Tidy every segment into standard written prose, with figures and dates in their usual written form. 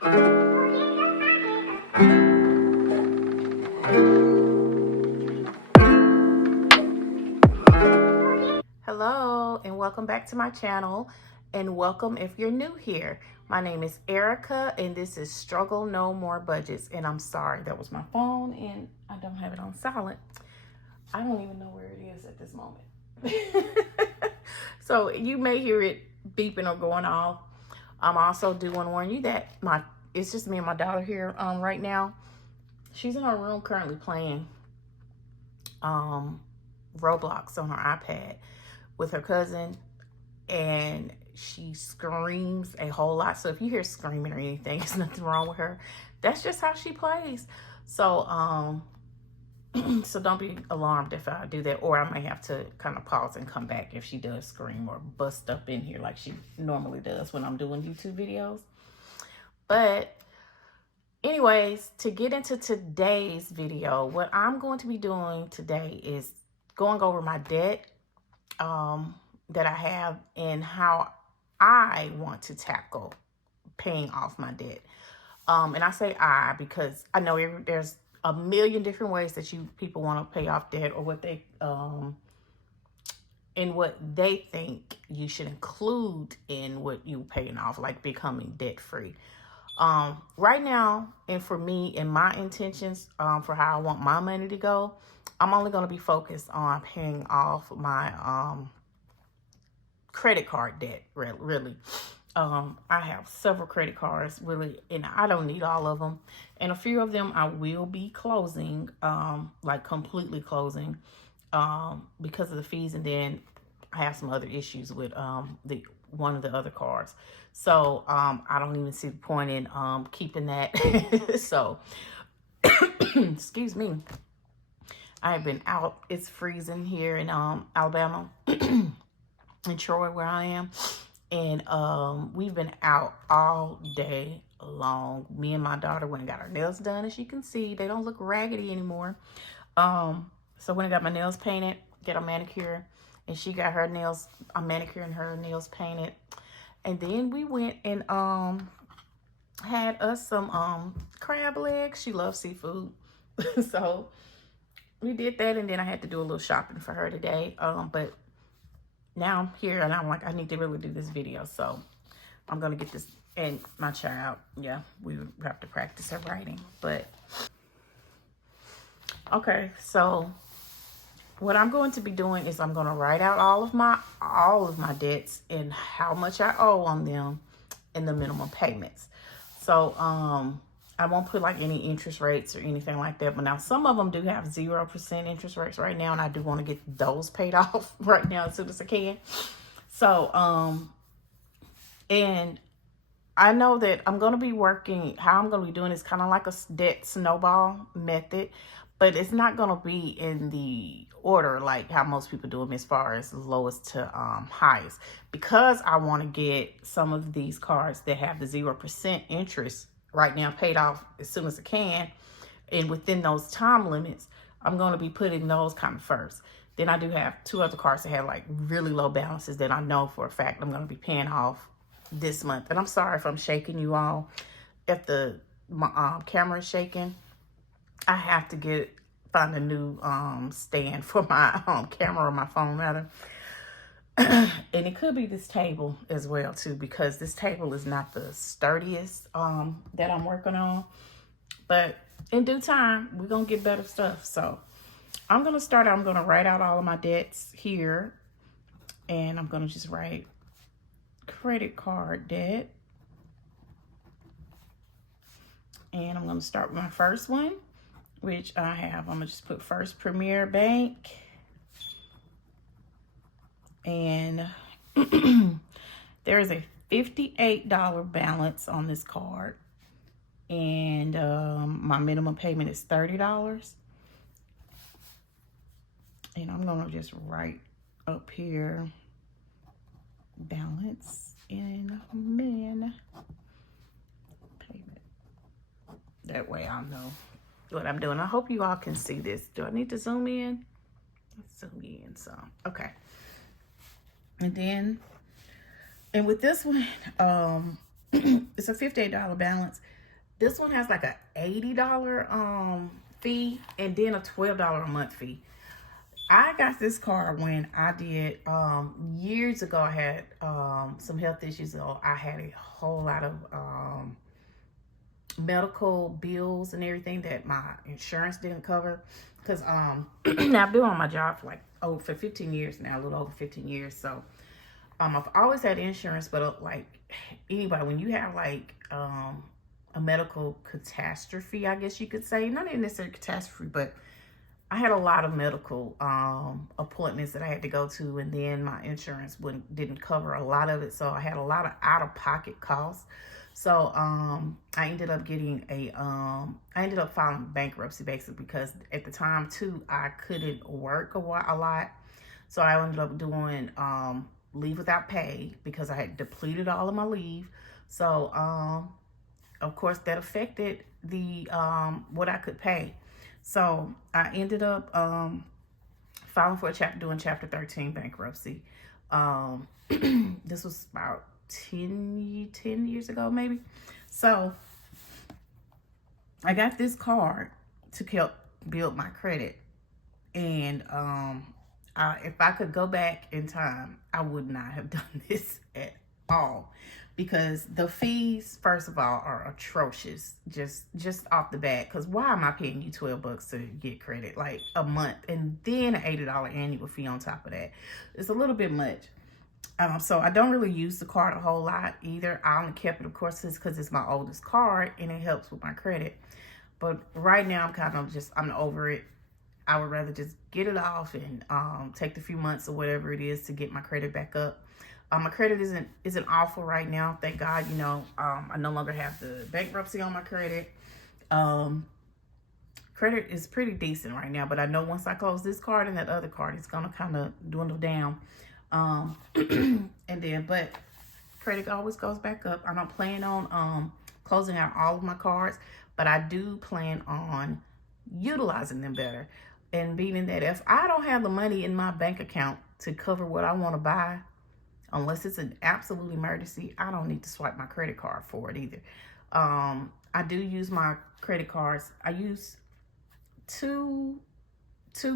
Hello and welcome back to my channel, and welcome if you're new here. My name is Erica and this is Struggle No More Budgets. And I'm sorry, that was my phone and I don't have it on silent. I don't even know where it is at this moment. So you may hear it beeping or going off. I'm also do want to warn you that it's just me and my daughter here right now. She's in her room currently playing Roblox on her iPad with her cousin, and she screams a whole lot. So if you hear screaming or anything, there's nothing wrong with her. That's just how she plays. So so don't be alarmed if I do that, or I may have to kind of pause and come back if she does scream or bust up in here like she normally does when I'm doing YouTube videos. But anyways, to get into today's video, what I'm going to be doing today is going over my debt that I have and how I want to tackle paying off my debt. And I say I because I know there's a million different ways that people want to pay off debt, or what they and what they think you should include in what you paying off, like becoming debt free. Right now, and for me and my intentions for how I want my money to go, I'm only going to be focused on paying off my credit card debt. Really. I have several credit cards, really, and I don't need all of them. And a few of them I will be closing, like completely closing, because of the fees. And then I have some other issues with one of the other cards. So I don't even see the point in keeping that. So excuse me. I have been out. It's freezing here in Alabama, in Troy, where I am. And we've been out all day long. Me and my daughter went and got our nails done. As you can see, they don't look raggedy anymore. So when I got my nails painted, get a manicure, and she got her nails, a manicure and her nails painted. And then we went and had us some crab legs. She loves seafood. So we did that, and then I had to do a little shopping for her today. But now I'm here and I'm like, I need to really do this video. So I'm going to get this. And my child, yeah, we have to practice her writing. But okay, so what I'm going to be doing is I'm going to write out all of my debts and how much I owe on them and the minimum payments. So I won't put like any interest rates or anything like that. But now some of them do have 0% interest rates right now, and I do want to get those paid off right now as soon as I can. So and I know that I'm going to be working, how I'm going to be doing is kind of like a debt snowball method, but it's not going to be in the order like how most people do them, as far as lowest to highest, because I want to get some of these cards that have the 0% interest right now paid off as soon as I can. And within those time limits, I'm going to be putting those kind of first. Then I do have two other cards that have like really low balances that I know for a fact I'm going to be paying off this month. And I'm sorry if I'm shaking you all. If my camera is shaking, I have to find a new stand for my camera, or my phone rather. And it could be this table as well too, because this table is not the sturdiest that I'm working on. But in due time, we're gonna get better stuff. So I'm gonna write out all of my debts here, and I'm gonna just write credit card debt. And I'm gonna start with my first one, which I have. I'm gonna just put First Premier Bank. And there is a $58 balance on this card. And my minimum payment is $30. And I'm going to just write up here, balance in min payment. That way I'll know what I'm doing. I hope you all can see this. Do I need to zoom in? Let's zoom in some. Okay. And with this one, It's a $58 balance. This one has like a $80 fee and then a $12 a month fee. I got this card when I did years ago. I had some health issues, so I had a whole lot of medical bills and everything that my insurance didn't cover. Because now I've been on my job for for 15 years now, a little over 15 years. So I've always had insurance, but like anybody, when you have like a medical catastrophe, I guess you could say, not necessarily catastrophe, but I had a lot of medical appointments that I had to go to, and then my insurance didn't cover a lot of it, so I had a lot of out-of-pocket costs. So I ended up getting I ended up filing bankruptcy basically, because at the time too I couldn't work a lot, so I ended up doing leave without pay because I had depleted all of my leave. So of course that affected the what I could pay. So I ended up filing for doing chapter 13 bankruptcy. This was about 10 years ago maybe. So I got this card to help build my credit, and if I could go back in time, I would not have done this at all, because the fees, first of all, are atrocious just off the bat. Because why am I paying you $12 to get credit, like a month, and then an $80 annual fee on top of that? It's a little bit much. So I don't really use the card a whole lot either. I only kept it, of course, because it's my oldest card and it helps with my credit. But right now I'm kind of I'm over it. I would rather just get it off and take the few months or whatever it is to get my credit back up. My credit isn't awful right now, thank God. I no longer have the bankruptcy on my credit. Credit is pretty decent right now, but I know once I close this card and that other card, it's gonna kind of dwindle down. But credit always goes back up. I don't plan on closing out all of my cards, but I do plan on utilizing them better. And meaning that if I don't have the money in my bank account to cover what I want to buy, unless it's an absolute emergency, I don't need to swipe my credit card for it either. I do use my credit cards. I use three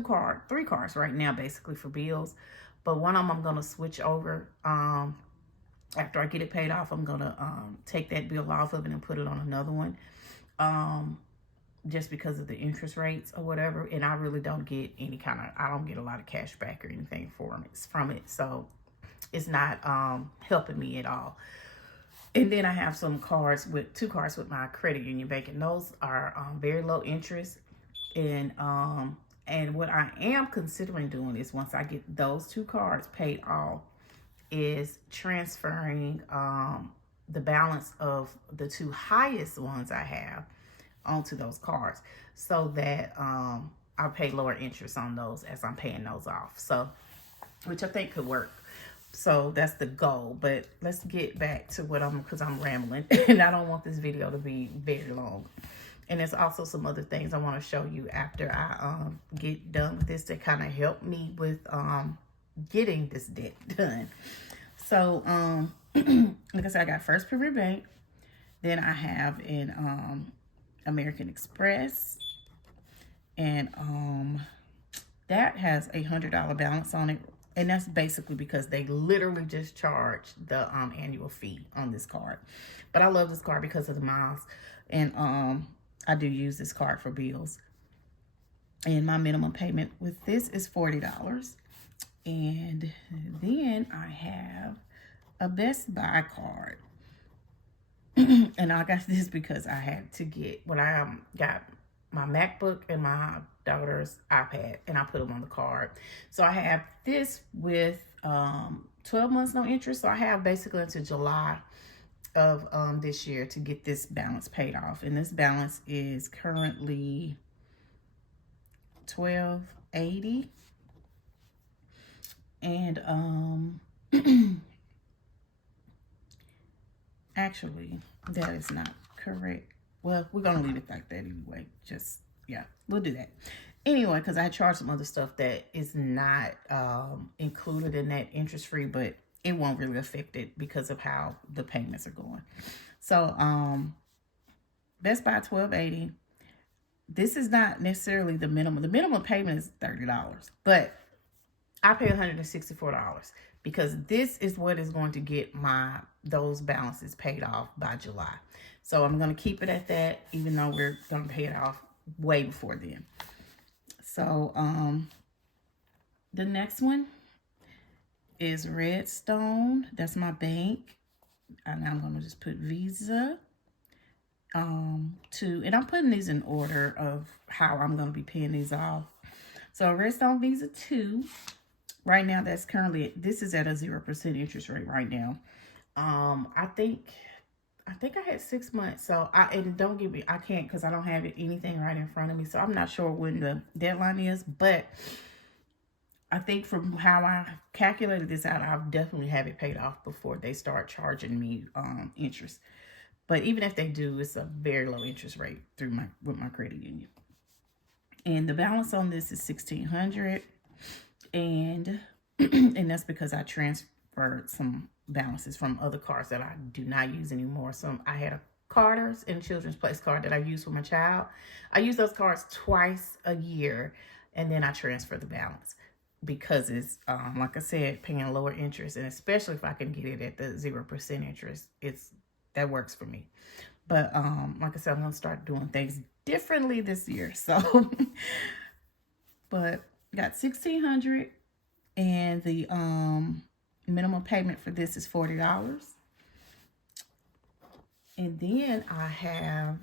cards right now basically for bills. But one of them I'm going to switch over. After I get it paid off, I'm going to take that bill off of it and put it on another one. Just because of the interest rates or whatever. And I really don't get I don't get a lot of cash back or anything from it. So it's not helping me at all. And then I have two cards with my credit union bank, and those are very low interest. And what I am considering doing is, once I get those two cards paid off, is transferring the balance of the two highest ones I have onto those cards, so that I pay lower interest on those as I'm paying those off. So, which I think could work. So that's the goal. But let's get back to because I'm rambling and I don't want this video to be very long. And there's also some other things I want to show you after I get done with this to kind of help me with getting this debt done. So like I said, I got First Premier Bank. Then I have in American Express, and that has a $100 balance on it, and that's basically because they literally just charge the annual fee on this card. But I love this card because of the miles, and I do use this card for bills. And my minimum payment with this is $40. And then I have a Best Buy card. And I got this because I had to get, when I got my MacBook and my daughter's iPad, and I put them on the card. So I have this with 12 months no interest. So I have basically until July of this year to get this balance paid off. And this balance is currently $12.80. And actually, that is not correct. Well, we're gonna leave it like that anyway. Yeah, we'll do that anyway, because I charged some other stuff that is not included in that interest free, but it won't really affect it because of how the payments are going. So Best Buy $12.80. This is not necessarily the minimum. The minimum payment is $30, but I pay $164 because this is what is going to get those balances paid off by July. So I'm going to keep it at that, even though we're going to pay it off way before then. So the next one is Redstone. That's my bank. And I'm going to just put Visa. And I'm putting these in order of how I'm going to be paying these off. So Redstone Visa 2. Right now, this is at a 0% interest rate right now. I think I had 6 months. So and don't give me, I can't, because I don't have anything right in front of me. So I'm not sure when the deadline is, but I think from how I calculated this out, I'll definitely have it paid off before they start charging me interest. But even if they do, it's a very low interest rate with my credit union. And the balance on this is $1,600. And that's because I transferred some balances from other cards that I do not use anymore. I had a Carter's and Children's Place card that I use for my child. I use those cards twice a year, and then I transfer the balance because it's, like I said, paying lower interest, and especially if I can get it at the 0% interest, that works for me. But like I said, I'm going to start doing things differently this year. So, but got $1,600, and the minimum payment for this is $40. And then I have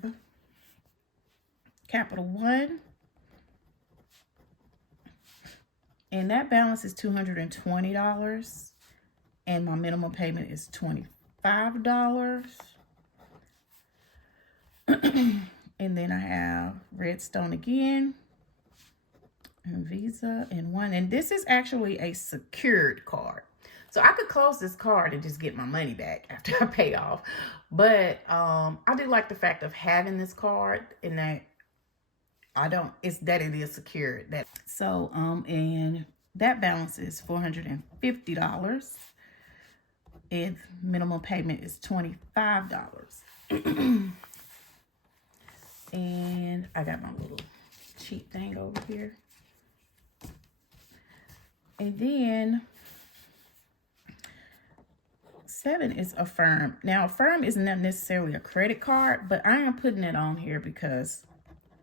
Capital One, and that balance is $220, and my minimum payment is $25. And then I have Redstone again, and Visa and One. And this is actually a secured card. So I could close this card and just get my money back after I pay off. But I do like the fact of having this card, and that it is secured. So and that balance is $450. And minimum payment is $25. And I got my little cheat thing over here. And then 7 is Affirm. Now, Affirm is not necessarily a credit card, but I am putting it on here because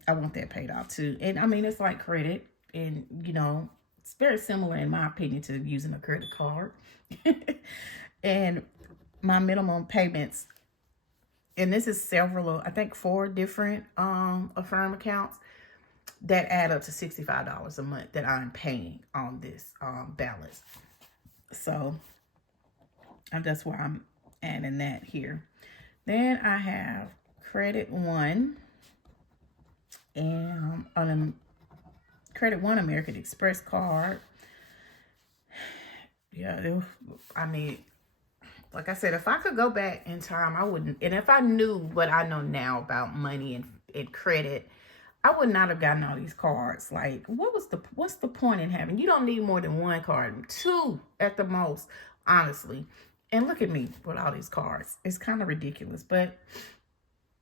I want that paid off too. And I mean, it's like credit, and you know, it's very similar in my opinion to using a credit card. And my minimum payments, and this is I think 4 different Affirm accounts that add up to $65 a month that I'm paying on this balance. So that's why I'm adding that here. Then I have Credit One, and on a Credit One American Express card. Yeah, I mean, like I said, if I could go back in time, I wouldn't. And if I knew what I know now about money and credit, I would not have gotten all these cards. Like, what's the point in having? You don't need more than 1 card, 2 at the most, honestly. And look at me with all these cards. It's kind of ridiculous, but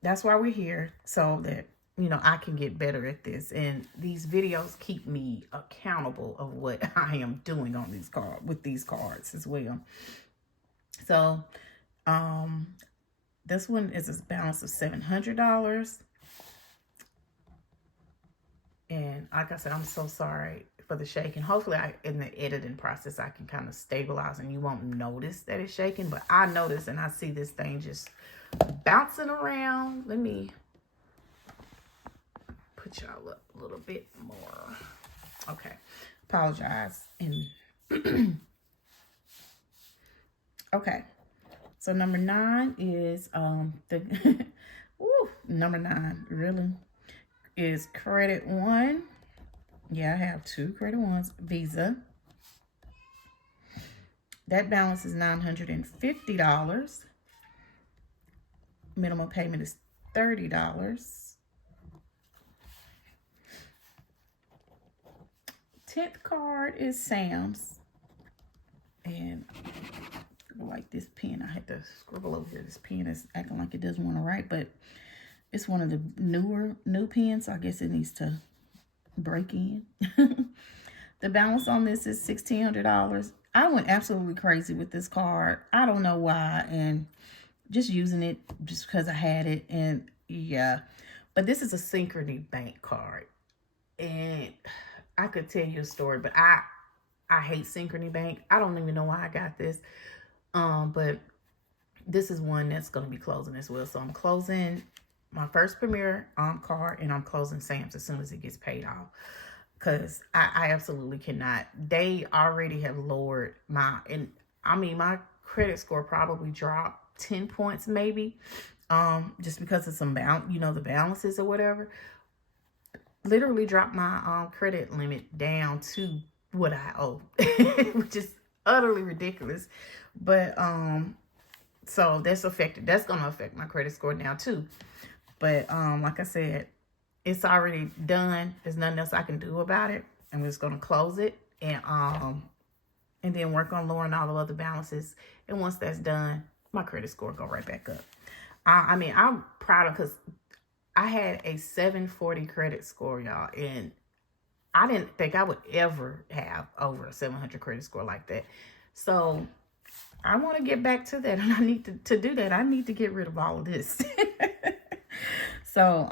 that's why we're here, so that, you know, I can get better at this. And these videos keep me accountable of what I am doing on with these cards as well. So, this one is a balance of $700. And like I said, I'm so sorry for the shaking. Hopefully, in the editing process, I can kind of stabilize and you won't notice that it's shaking. But I notice, and I see this thing just bouncing around. Let me put y'all up a little bit more. Okay, apologize. And okay, so number 9 is number 9 really is Credit One. Yeah, I have 2 Credit Ones. Visa. That balance is $950. Minimum payment is $30. 10th card is Sam's. And scribble like this pen. I had to scribble over here. This pen is acting like it doesn't want to write, but it's one of the new pens, so I guess it needs to break in. The balance on this is $1,600. I went absolutely crazy with this card. I don't know why, and just using it just because I had it, and yeah. But this is a Synchrony Bank card, and I could tell you a story, but I hate Synchrony Bank. I don't even know why I got this. But this is one that's going to be closing as well. So I'm closing my First Premier card, and I'm closing Sam's as soon as it gets paid off. Because I absolutely cannot. They already have lowered my credit score probably dropped 10 points maybe. Just because of some the balances or whatever. Literally dropped my credit limit down to what I owe, which is utterly ridiculous. But so that's gonna affect my credit score now too. But like I said, it's already done. There's nothing else I can do about it. I'm just gonna close it and then work on lowering all the other balances. And once that's done, my credit score go right back up. I mean, I'm proud of, because I had a 740 credit score, y'all, and I didn't think I would ever have over a 700 credit score like that. So I want to get back to that, and I need to do that. I need to get rid of all of this. So,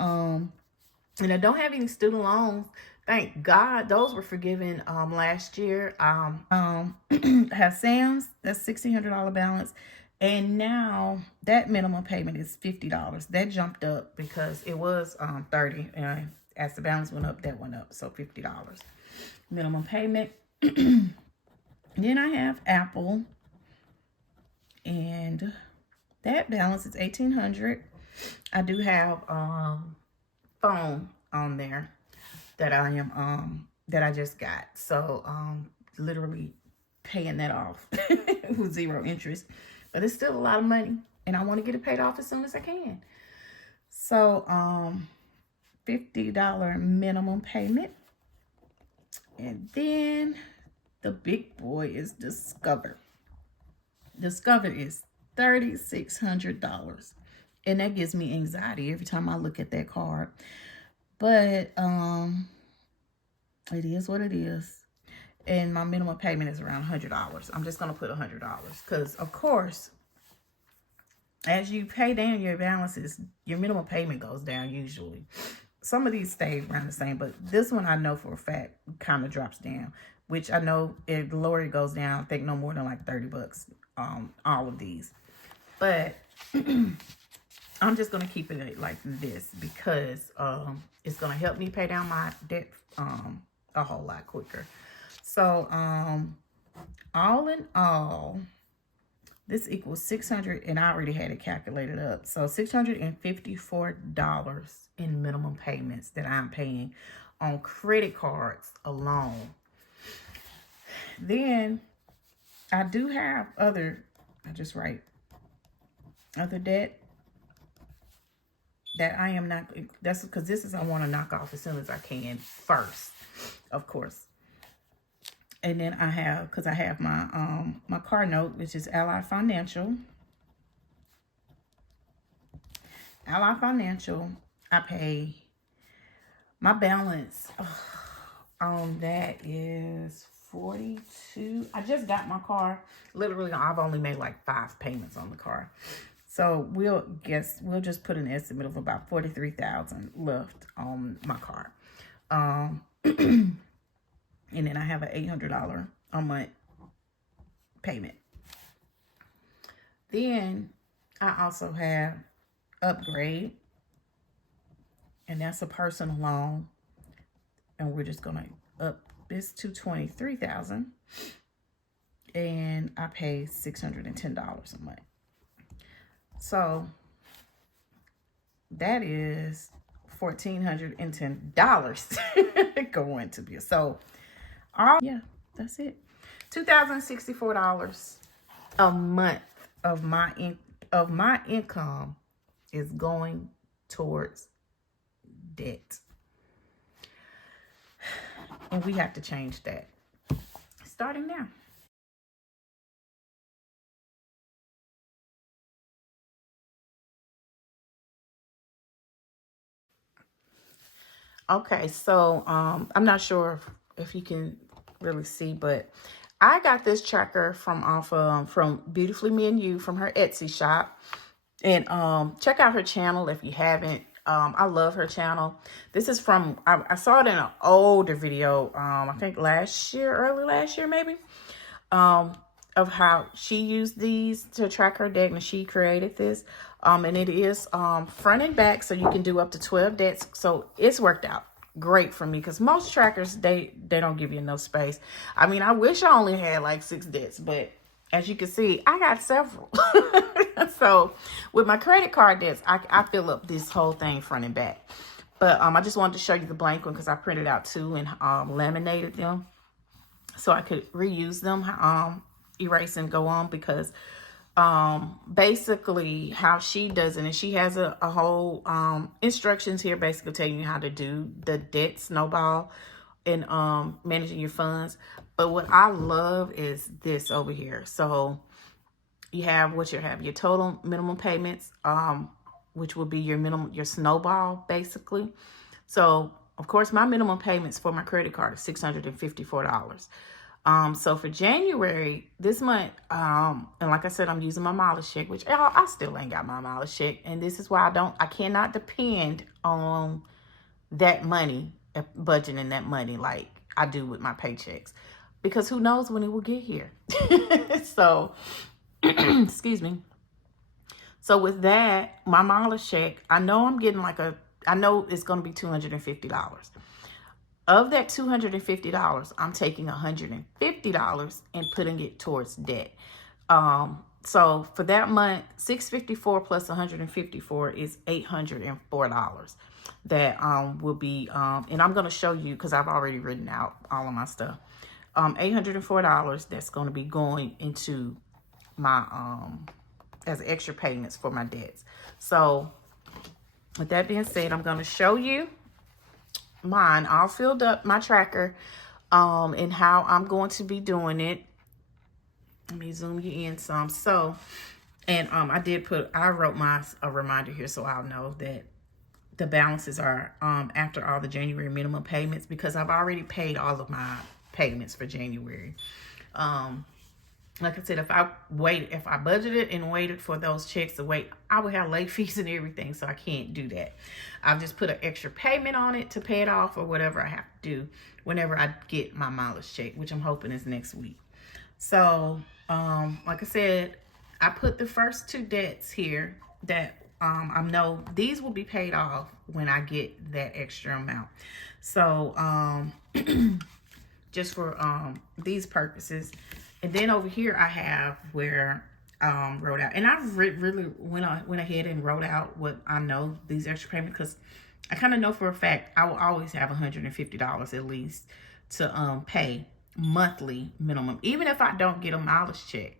and I don't have any student loans. Thank God, those were forgiven last year. Have Sam's, that's $1,600 balance. And now that minimum payment is $50. That jumped up because it was $30, and as the balance went up, that went up. So $50 minimum payment. Then I have Apple, and that balance is $1,800. I do have phone on there that I am that I just got. So literally paying that off with 0 interest. But it's still a lot of money, and I want to get it paid off as soon as I can. So $50 minimum payment. And then the big boy is Discover. Discover is $3,600. And that gives me anxiety every time I look at that card. But it is what it is. And my minimum payment is around $100. I'm just going to put $100 because, of course, as you pay down your balances, your minimum payment goes down usually. Some of these stay around the same, but this one I know for a fact kind of drops down, which I know if the lower it goes down, I think no more than like $30, all of these. But I'm just going to keep it like this because it's going to help me pay down my debt a whole lot quicker. So, all in all, this equals $600, and I already had it calculated up. So, $654 in minimum payments that I'm paying on credit cards alone. Then, I do have other debt that I am not, that's because this is I want to knock off as soon as I can first, of course. And then I have, because I have my my car note, which is Ally Financial. Ally Financial, I pay, my balance on that is $42. I just got my car. Literally, I've only made like 5 payments on the car. So we'll just put an estimate of about $43,000 left on my car. And then I have an $800 a month payment. Then I also have Upgrade, and that's a personal loan, and we're just gonna up this to $23,000, and I pay $610 a month. So that is $1,410 going to be. So yeah, that's it. $2,064 a month of my income is going towards debt. And we have to change that starting now. Okay, so I'm not sure if you can really see, but I got this tracker from from Beautifully Me and You from her Etsy shop. And check out her channel if you haven't. I love her channel. This is from I saw it in an older video, I think last year, early last year maybe, of how she used these to track her deck, and she created this. And it is front and back, so you can do up to 12 decks. So it's worked out great for me, because most trackers, they don't give you enough space. I mean, I wish I only had like 6 decks, but as you can see, I got several. So with my credit card debts, I fill up this whole thing front and back. But I just wanted to show you the blank one because I printed out 2 and laminated them so I could reuse them, erase and go on, because basically how she does it, and she has a whole instructions here basically telling you how to do the debt snowball and managing your funds. But what I love is this over here. So you have your total minimum payments, which will be your snowball basically. So of course my minimum payments for my credit card is $654. So for January, this month, and like I said, I'm using my mileage check, which I still ain't got my mileage check. And this is why I cannot depend on that money, budgeting that money like I do with my paychecks, because who knows when it will get here. So, excuse me. So with that, my mileage check, I know I'm getting I know it's going to be $250. Of that $250, I'm taking $150 and putting it towards debt. So for that month, $654 plus $154 is $804 that will be, and I'm going to show you because I've already written out all of my stuff. $804 that's going to be going into my as extra payments for my debts. So with that being said, I'm going to show you mine all filled up, my tracker, and how I'm going to be doing it. Let me zoom you in some. So, and I wrote a reminder here so I'll know that the balances are after all the January minimum payments, because I've already paid all of my payments for January. Like I said, if I budgeted and waited for those checks to wait, I would have late fees and everything, so I can't do that. I've just put an extra payment on it to pay it off, or whatever I have to do whenever I get my mileage check, which I'm hoping is next week. So, like I said, I put the first 2 debts here that I know these will be paid off when I get that extra amount. So, just for these purposes. And then over here I have where wrote out, and I really went ahead and wrote out what I know these extra payments, because I kind of know for a fact I will always have $150 at least to pay monthly minimum. Even if I don't get a mileage check,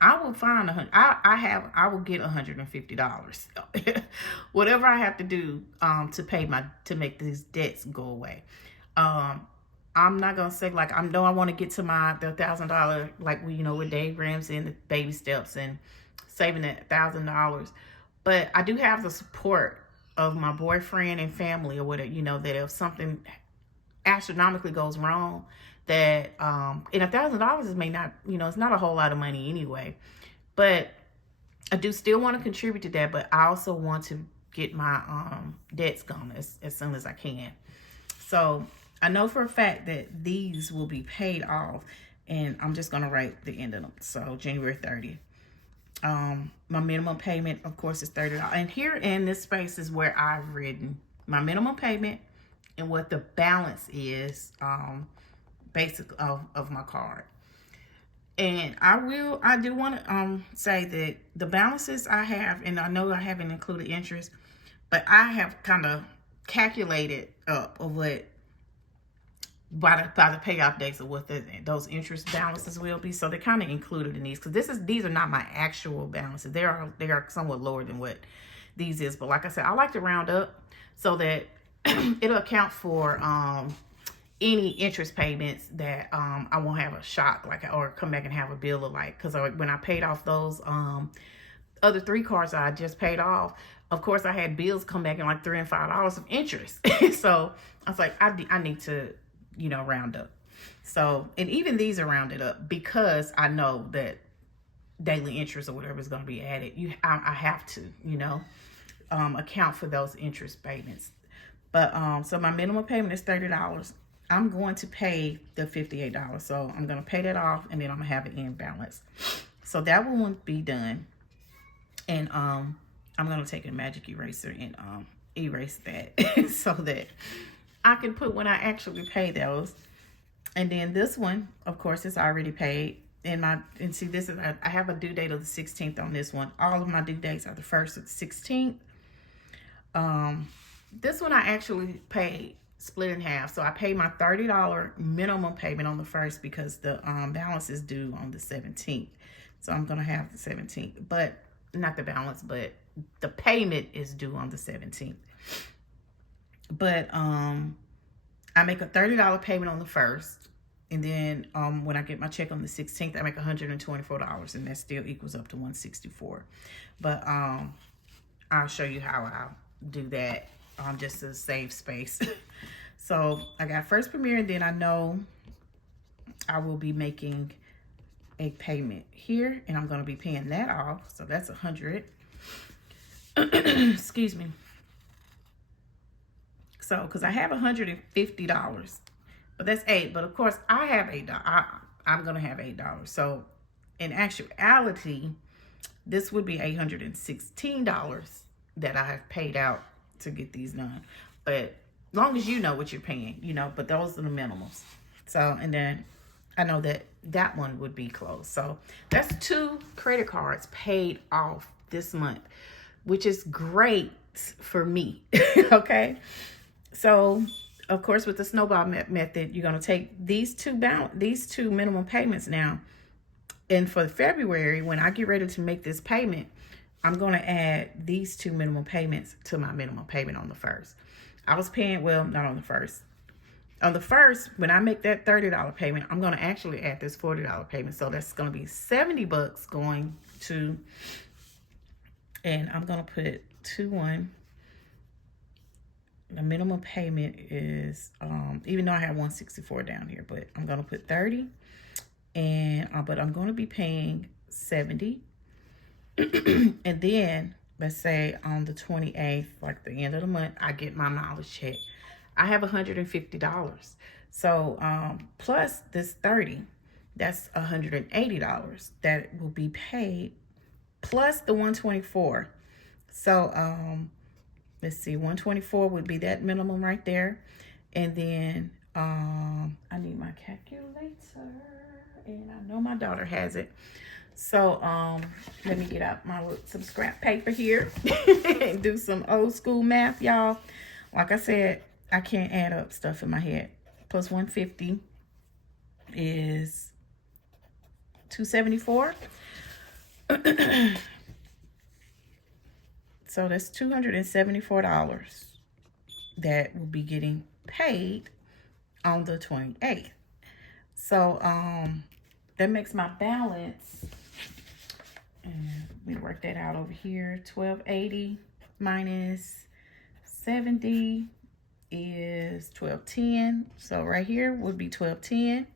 I will find I will get $150. Whatever I have to do to make these debts go away. I'm not gonna say like I know I want to get to the $1,000, like with Dave Ramsey and the baby steps and saving that $1,000, but I do have the support of my boyfriend and family or whatever, that if something astronomically goes wrong, that and $1,000 may not, it's not a whole lot of money anyway, but I do still want to contribute to that, but I also want to get my debts gone as soon as I can. So I know for a fact that these will be paid off, and I'm just going to write the end of them. So January 30th. My minimum payment, of course, is $30. And here in this space is where I've written my minimum payment and what the balance is, basic of my card. And I do want to say that the balances I have, and I know I haven't included interest, but I have kind of calculated up of what by the payoff dates of what those interest balances will be. So they're kind of included in these, because these are not my actual balances. They are somewhat lower than what these is. But like I said, I like to round up so that it'll account for any interest payments that I won't have a shock or come back and have a bill of because when I paid off those other 3 cards I just paid off, Of course, I had bills come back in like $3 and $5 of interest. So I was like, I need to, you know, round up. So, and even these are rounded up because I know that daily interest or whatever is going to be added. I have to, you know, account for those interest payments. But so my minimum payment is $30. I'm going to pay the $58. So I'm going to pay that off, and then I'm going to have an end balance. So that won't be done. And I'm going to take a magic eraser and erase that so that I can put when I actually pay those. And then this one, of course, is already paid. And see, this is, I have a due date of the 16th on this one. All of my due dates are the 1st or the 16th. This one I actually paid split in half. So I paid my $30 minimum payment on the 1st because the balance is due on the 17th. So I'm going to have the 17th, but not the balance, but the payment is due on the 17th. But I make a $30 payment on the 1st. And then when I get my check on the 16th, I make $124, and that still equals up to $164. But I'll show you how I'll do that just to save space. So I got First Premier, and then I know I will be making a payment here, and I'm going to be paying that off. So that's $100. Excuse me. So, because I have $150. But that's $8. But of course, I have $8. I'm going to have $8. So in actuality, this would be $816 that I have paid out to get these done. But long as you know what you're paying, you know, but those are the minimums. So, and then I know that that one would be closed. So that's 2 credit cards paid off this month, which is great for me. Okay. So, of course, with the Snowball method, you're going to take these two minimum payments now. And for February, when I get ready to make this payment, I'm going to add these 2 minimum payments to my minimum payment on the 1st. I was paying, well, not on the 1st. On the 1st, when I make that $30 payment, I'm going to actually add this $40 payment. So that's going to be $70 going to, and I'm going to put 2-1. The minimum payment is, even though I have $164 down here, but I'm going to put 30, and but I'm going to be paying 70. And then let's say on the 28th, like the end of the month, I get my mileage check. I have $150. So plus this 30, that's $180 that will be paid, plus the 124. So let's see, 124 would be that minimum right there. And then I need my calculator, and I know my daughter has it. So let me get out some scrap paper here and do some old school math, y'all. Like I said, I can't add up stuff in my head. Plus 150 is 274. So that's $274 that will be getting paid on the 28th. So that makes my balance, and we work that out over here. 1280 minus 70 is 1210. So right here would be 1210,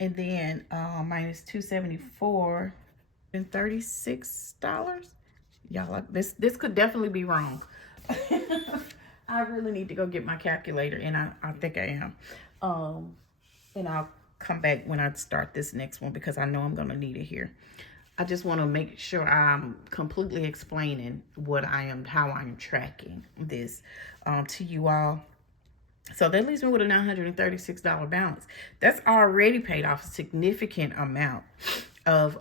and then minus 274 and $36. Y'all, this could definitely be wrong. I really need to go get my calculator, and I think I am. And I'll come back when I start this next one because I know I'm gonna need it here. I just want to make sure I'm completely explaining how I'm tracking this to you all. So that leaves me with a $936 balance. That's already paid off a significant amount of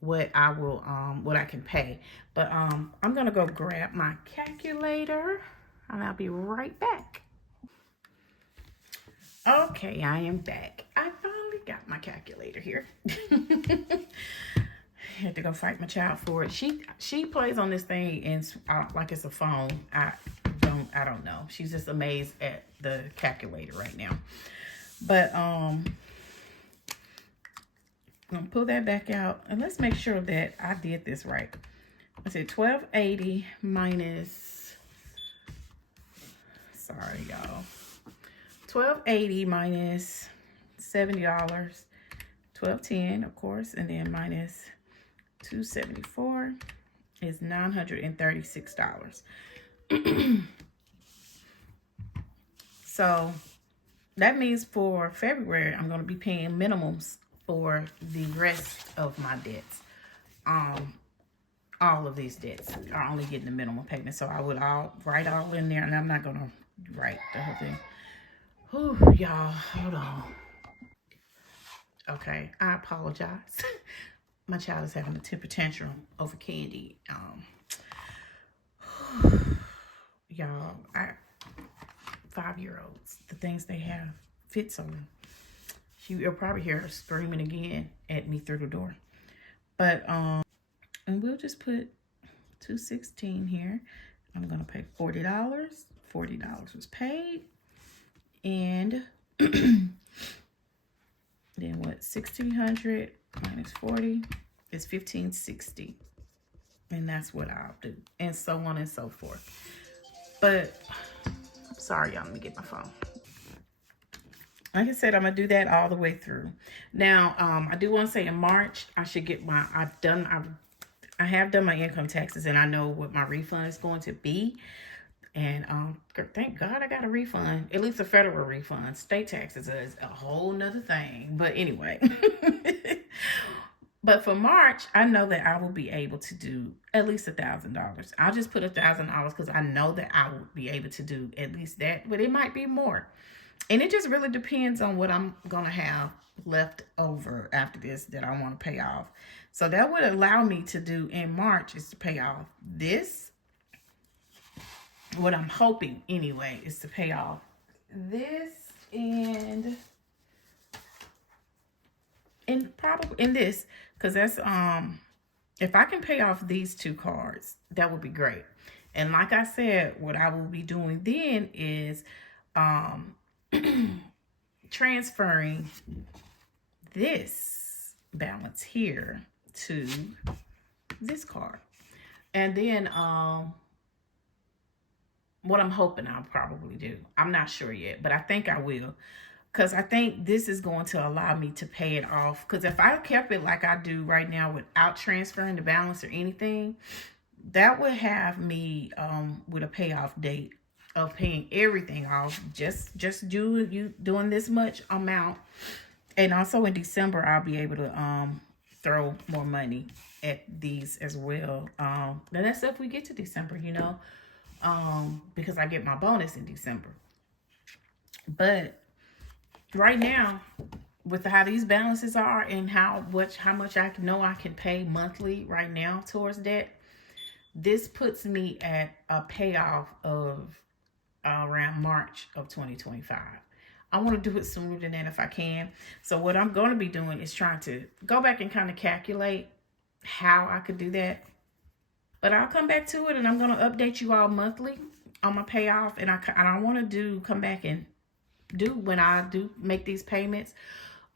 what I can pay. But I'm gonna go grab my calculator, and I'll be right back. Okay, I am back. I finally got my calculator here. Had to go fight my child for it. She plays on this thing and like it's a phone. I don't know. She's just amazed at the calculator right now. But I'm gonna pull that back out, and let's make sure that I did this right. I said $12.80 minus, sorry y'all, $12.80 minus $70, $12.10 of course, and then minus $274 is $936. So that means for February, I'm going to be paying minimums for the rest of my debts. All of these debts are only getting the minimum payment. So I would write all in there, and I'm not going to write the whole thing. Whew, y'all, hold on. Okay, I apologize. My child is having a temper tantrum over candy. Y'all, 5-year-olds, the things they have fits on them. You'll probably hear her screaming again at me through the door. But and we'll just put $216 here. I'm gonna pay $40. $40 was paid, and then what? $1,600 minus 40 is $1,560, and that's what I'll do, and so on and so forth. But sorry, y'all, let me get my phone. Like I said, I'm gonna do that all the way through. Now, I do want to say in March I should get my. I have done my income taxes, and I know what my refund is going to be. And thank God I got a refund, at least a federal refund. State taxes is a whole nother thing. But anyway, but for March, I know that I will be able to do at least $1,000. I'll just put $1,000 because I know that I will be able to do at least that, but it might be more. And it just really depends on what I'm going to have left over after this that I want to pay off. So that would allow me to do in March is to pay off this. What I'm hoping anyway is to pay off this and probably in this, because that's if I can pay off these 2 cards, that would be great. And like I said, what I will be doing then is transferring this balance here to this card. And then what I'm hoping I'll probably do, I'm not sure yet, but I think I will, because I think this is going to allow me to pay it off. Because if I kept it like I do right now without transferring the balance or anything, that would have me with a payoff date of paying everything off, just doing this much amount. And also in December, I'll be able to throw more money at these as well. And that's if we get to December, you know, because I get my bonus in December. But right now, with how these balances are and how much I know I can pay monthly right now towards debt, this puts me at a payoff of around March of 2025. I want to do it sooner than that if I can. So what I'm going to be doing is trying to go back and kind of calculate how I could do that. But I'll come back to it, and I'm going to update you all monthly on my payoff. And I want to come back and do when I do make these payments.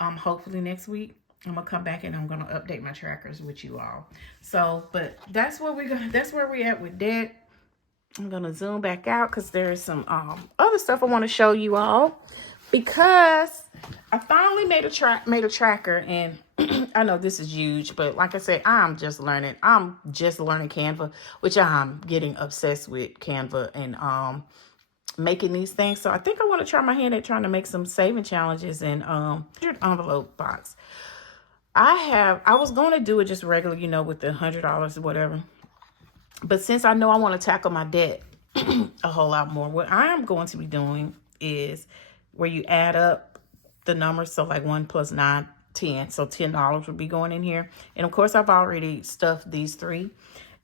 Hopefully next week I'm gonna come back and I'm gonna update my trackers with you all. So, but that's where we're at with debt. I'm gonna zoom back out because there's some other stuff I want to show you all, because I finally made a tracker, and I know this is huge, but like I said, I'm just learning Canva, which I'm getting obsessed with Canva and making these things. So I think I want to try my hand at trying to make some saving challenges in envelope box. I was going to do it just regular, you know, with the $100 or whatever. But since I know I want to tackle my debt a whole lot more, what I am going to be doing is where you add up the numbers. So like 1 + 9, 10. So $10 would be going in here. And of course, I've already stuffed these 3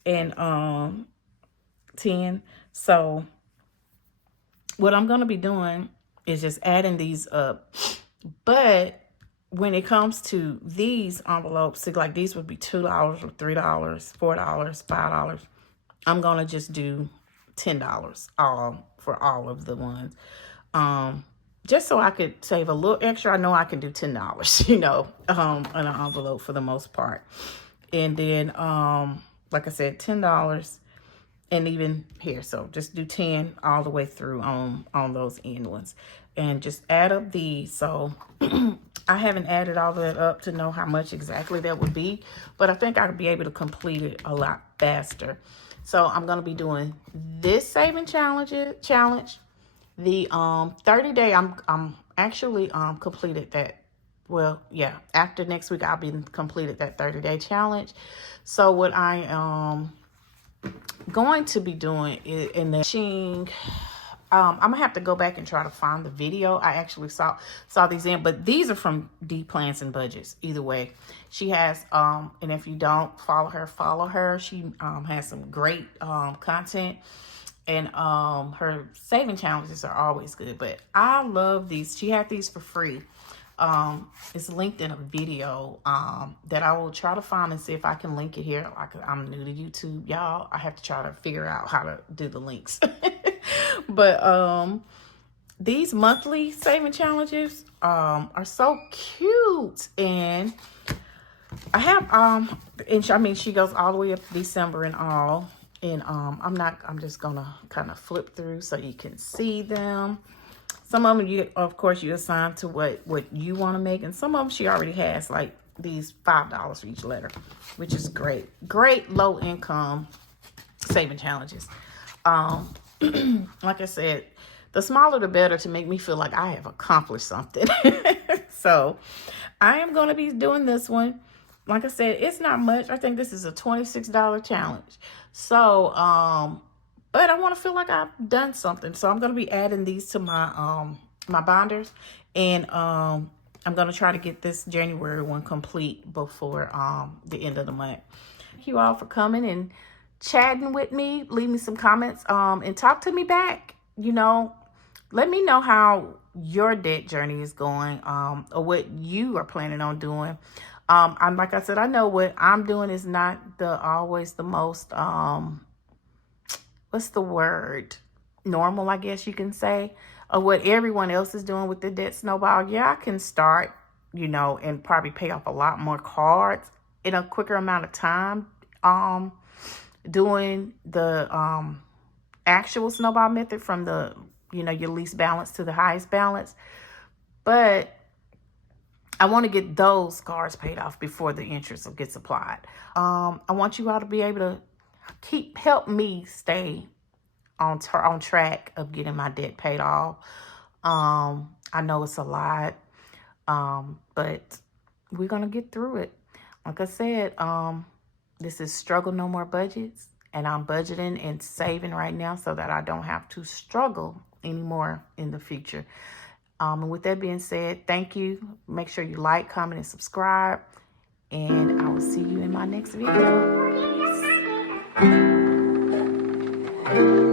and 10. So what I'm going to be doing is just adding these up. But when it comes to these envelopes, like these would be $2 or $3, $4, $5. I'm going to just do $10 for all of the ones. Just so I could save a little extra. I know I can do $10, you know, on an envelope for the most part. And then like I said, $10. And even here, so just do 10 all the way through on those end ones, and just add up these. So I haven't added all of that up to know how much exactly that would be, but I think I'll be able to complete it a lot faster. So I'm going to be doing this saving challenge, the 30-day. I'm actually completed that. Well, yeah, after next week I'll be completed that 30-day challenge. So what I going to be doing in the I'm gonna have to go back and try to find the video. I actually saw these in, but these are from D Plans and Budgets. Either way, she has and if you don't follow her. She has some great content, and her saving challenges are always good. But I love these. She had these for free. It's linked in a video that I will try to find and see if I can link it here. Like, I'm new to YouTube, y'all. I have to try to figure out how to do the links. But these monthly saving challenges are so cute, and I have and I mean, she goes all the way up to December and all. And I'm just gonna kind of flip through so you can see them. Some of them, of course, you assign to what you want to make. And some of them she already has, like these $5 for each letter, which is great. Great low income saving challenges. Like I said, the smaller the better, to make me feel like I have accomplished something. So I am going to be doing this one. Like I said, it's not much. I think this is a $26 challenge. So, but I want to feel like I've done something. So I'm going to be adding these to my my binders. And I'm going to try to get this January one complete before the end of the month. Thank you all for coming and chatting with me. Leave me some comments and talk to me back. You know, let me know how your debt journey is going, or what you are planning on doing. Like I said, I know what I'm doing is not always the most what's the word? Normal, I guess you can say, or what everyone else is doing with the debt snowball. Yeah, I can start, you know, and probably pay off a lot more cards in a quicker amount of time. Doing the actual snowball method from the, you know, your least balance to the highest balance. But I want to get those cards paid off before the interest gets applied. I want you all to be able to help me stay on track of getting my debt paid off. I know it's a lot, but we're going to get through it. Like I said, this is Struggle No More Budgets, and I'm budgeting and saving right now so that I don't have to struggle anymore in the future. And with that being said, thank you. Make sure you like, comment, and subscribe. And I will see you in my next video. Peace.